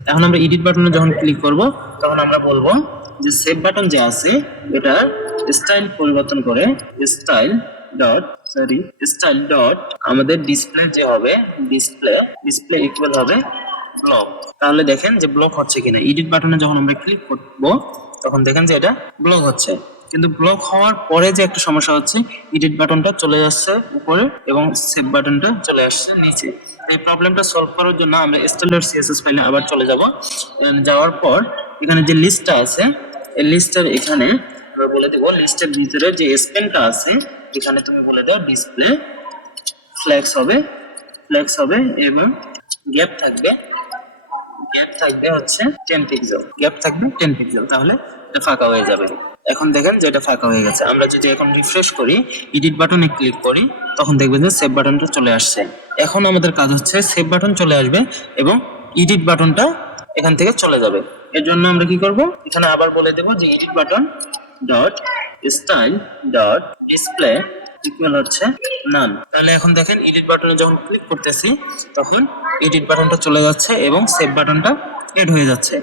এখন আমরা এডিট বাটনে যখন ক্লিক করব তখন আমরা বলবো যে সেভ বাটন যে আছে এটা স্টাইল পরিবর্তন করে স্টাইল ডট স্টাইল ডট আমাদের ডিসপ্লে যে হবে ডিসপ্লে ইকুয়াল হবে ব্লক। তাহলে দেখেন যে ব্লক হচ্ছে কিনা। এডিট বাটনে যখন আমরা ক্লিক করব তখন দেখেন যে এটা ব্লক হচ্ছে, কিন্তু ব্লক হওয়ার পরে যে একটা সমস্যা হচ্ছে, এডিট বাটনটা চলে যাচ্ছে উপরে এবং সেভ বাটনটা চলে আসছে নিচে। এই প্রবলেমটা সলভ করার জন্য আমরা স্ট্যান্ডার্ড সিএসএস ফাইলে আবার চলে যাব। যাওয়ার পর এখানে যে লিস্টটা আছে এই লিস্টের এখানে আমরা বলে দেবো লিস্টের ভিতরে যে স্পেনটা আছে এখানে তুমি বলে দাও ডিসপ্লে ফ্লেক্স হবে এবং গ্যাপ থাকবে হচ্ছে 10 পিক্সেল, তাহলে এটা ফাঁকা হয়ে যাবে। এখন দেখেন যে এটা ফাঁকা হয়ে গেছে। আমরা যদি এখন রিফ্রেশ করি, এডিট বাটনে ক্লিক করি, তখন দেখবেন যে সেভ বাটনটা চলে আসছে। এখন আমাদের কাজ হচ্ছে সেভ বাটন চলে আসবে এবং এডিট বাটনটা এখান থেকে চলে যাবে। এর জন্য আমরা কি করব, এখানে আবার বলে দেব যে edit button dot style dot display equal হচ্ছে নান। তাহলে এখন দেখেন এডিট বাটনে যখন ক্লিক করতেছি তখন এডিট বাটনটা চলে যাচ্ছে এবং সেভ বাটনটা এড হয়ে যাচ্ছে।